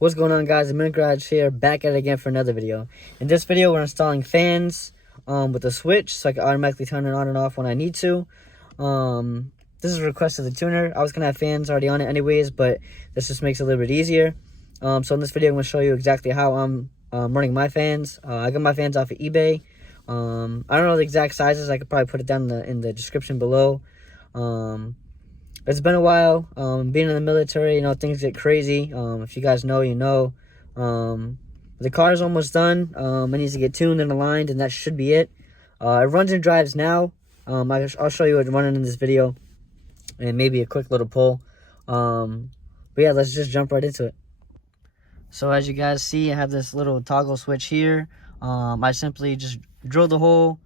What's going on, guys? Minute Garage here, back at it again for another video. In this video, we're installing fans with a switch so I can automatically turn it on and off when I need to. This is a request of the tuner. I was going to have fans already on it anyways, but this just makes it a little bit easier. So in this video, I'm going to show you exactly how I'm running my fans. I got my fans off of eBay. I don't know the exact sizes. I could probably put it down in the description below. It's been a while. Being in the military, you know, things get crazy. If you guys know, you know. The car is almost done. It needs to get tuned and aligned, and that should be it. It runs and drives now. I'll show you it running in this video, and maybe a quick little pull. But yeah, let's just jump right into it. So as you guys see, I have this little toggle switch here. I simply just drill the hole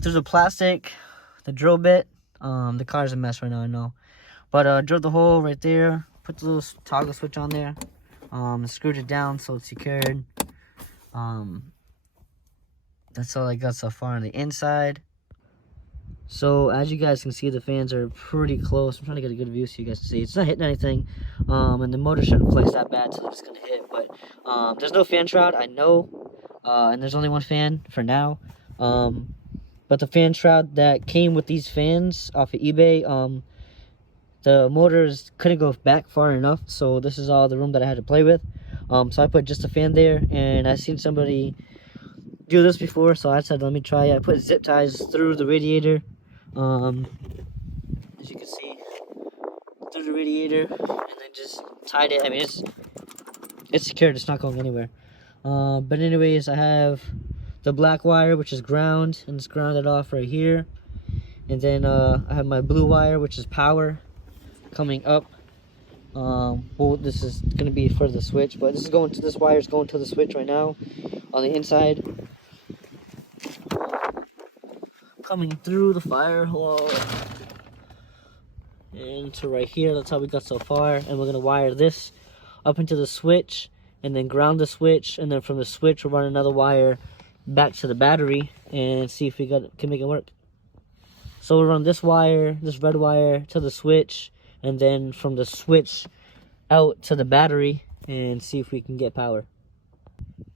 through the plastic, the drill bit. The car's a mess right now, I know. But drill the hole right there, put the little toggle switch on there, screwed it down so it's secured. That's all I got so far on the inside. So as you guys can see, the fans are pretty close. I'm trying to get a good view so you guys can see. It's not hitting anything, and the motor shouldn't flex that bad, so it's gonna hit. But there's no fan shroud, I know, and there's only one fan for now. But the fan shroud that came with these fans off of eBay, the motors couldn't go back far enough, so this is all the room that I had to play with. So I put just a fan there, and I seen somebody do this before, so I said let me try it. I put zip ties through the radiator, as you can see, through the radiator, and then just tied it. I mean, it's secured, it's not going anywhere. But anyways, I have the black wire, which is ground, and it's grounded off right here. And then I have my blue wire, which is power, coming up. Well, this is going to be for the switch, but this wire is going to the switch right now on the inside. Coming through the fire hole into right here. That's how we got so far. And we're going to wire this up into the switch, and then ground the switch, and then from the switch we'll run another wire back to the battery and see if we can make it work. So we'll run this wire, this red wire, to the switch, and then from the switch out to the battery and see if we can get power.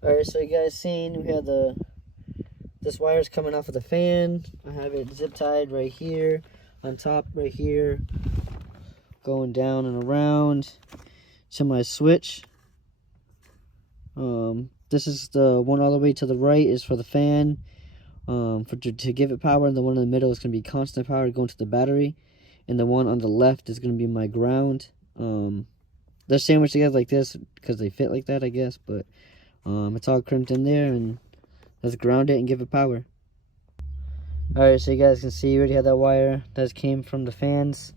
Alright, so you guys seen we have this wire's coming off of the fan. I have it zip tied right here on top, right here, going down and around to my switch. This is the one all the way to the right is for the fan, to give it power, and the one in the middle is going to be constant power going to the battery, and the one on the left is going to be my ground. They're sandwiched together like this because they fit like that, I guess, but it's all crimped in there, and let's ground it and give it power. Alright, so you guys can see we already have that wire that came from the fans,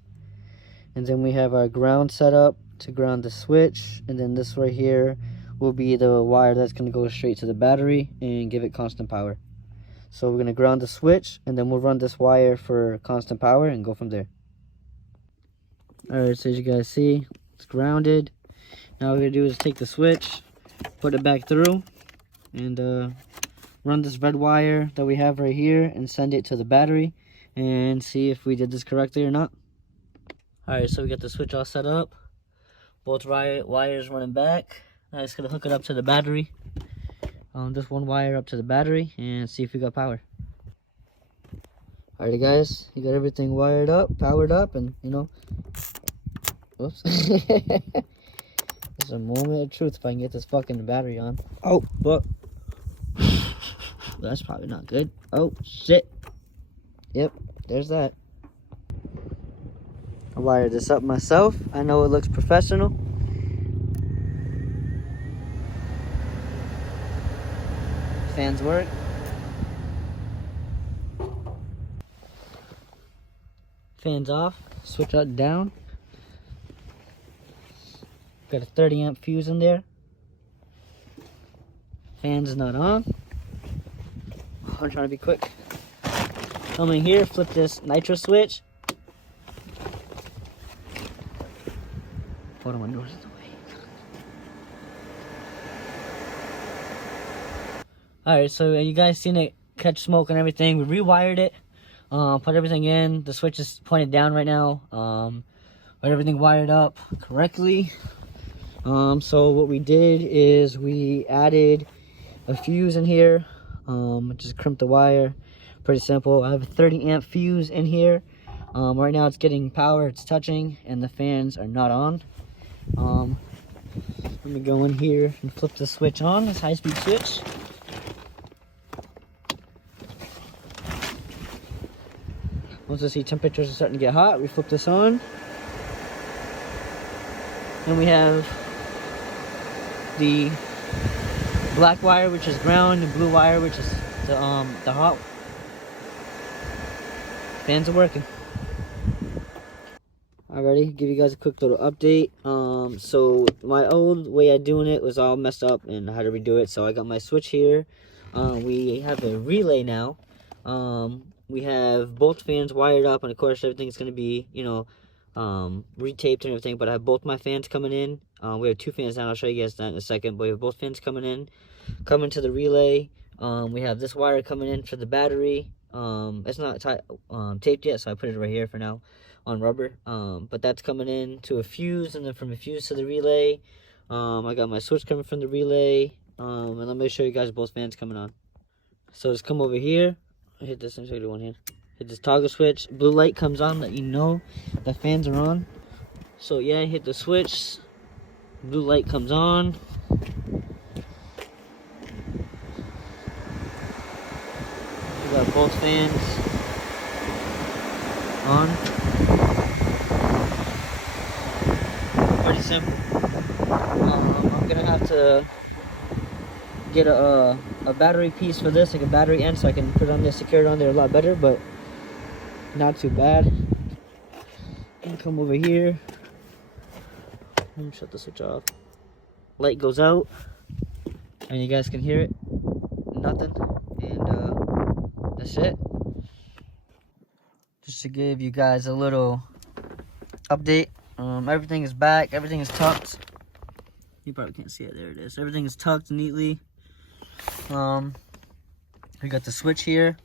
and then we have our ground set up to ground the switch, and then this right here will be the wire that's going to go straight to the battery and give it constant power. So we're going to ground the switch, and then we'll run this wire for constant power and go from there. Alright, so as you guys see, it's grounded. Now what we're going to do is take the switch, put it back through, and run this red wire that we have right here and send it to the battery and see if we did this correctly or not. Alright, so we got the switch all set up. Both wires running back. I'm just gonna hook it up to the battery. Just one wire up to the battery and see if we got power. Alrighty, guys, you got everything wired up, powered up, and you know. Whoops. There's a moment of truth if I can get this fucking battery on. Oh, but that's probably not good. Oh shit. Yep, there's that. I wired this up myself. I know it looks professional. Fans work. Fans off. Switch up down. Got a 30 amp fuse in there. Fans not on. I'm trying to be quick. Come in here, flip this nitro switch. Hold on, my door's in the way. Alright, so you guys seen it catch smoke and everything. We rewired it, put everything in. The switch is pointed down right now. Got everything wired up correctly. So what we did is we added a fuse in here. Just crimped the wire. Pretty simple. I have a 30 amp fuse in here. Right now it's getting power, it's touching, and the fans are not on. Let me go in here and flip the switch on, this high-speed switch. Once I see temperatures are starting to get hot, we flip this on. Then we have the black wire, which is ground, and blue wire, which is the hot. Fans are working. Alrighty, give you guys a quick little update. So my old way of doing it was all messed up and I had to redo it. So I got my switch here. We have a relay now. We have both fans wired up, and of course everything's gonna be, you know, retaped and everything. But I have both my fans coming in. We have two fans now. I'll show you guys that in a second. But we have both fans coming to the relay. We have this wire coming in for the battery. It's not taped yet, so I put it right here for now on rubber. But that's coming in to a fuse, and then from a fuse to the relay. I got my switch coming from the relay. And let me show you guys both fans coming on. So just come over here. I hit this. Let me show you one here. Hit this toggle switch. Blue light comes on, let you know the fans are on. So yeah, hit the switch. Blue light comes on. We got both fans on. Pretty simple. I'm gonna have to get a battery piece for this, like a battery end, so I can put it on there, secure it on there a lot better, but not too bad. And come over here. Let me shut the switch off. Light goes out, and you guys can hear it. Nothing. And that's it. Just to give you guys a little update. Everything is back. Everything is tucked. You probably can't see it. There it is. Everything is tucked neatly. We got the switch here.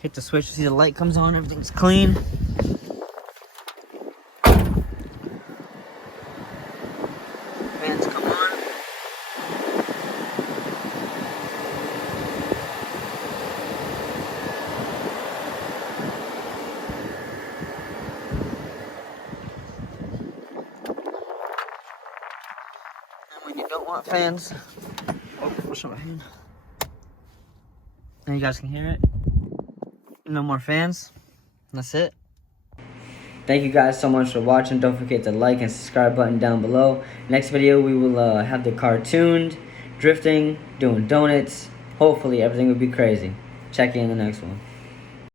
Hit the switch, see the light comes on, everything's clean. Fans come on. And when you don't want fans, I'll show my hand. Now you guys can hear it. No more fans. That's it. Thank you guys so much for watching. Don't forget to like and subscribe button down below. Next video we will have the car tuned, drifting, doing donuts. Hopefully everything will be crazy. Check you in the next one.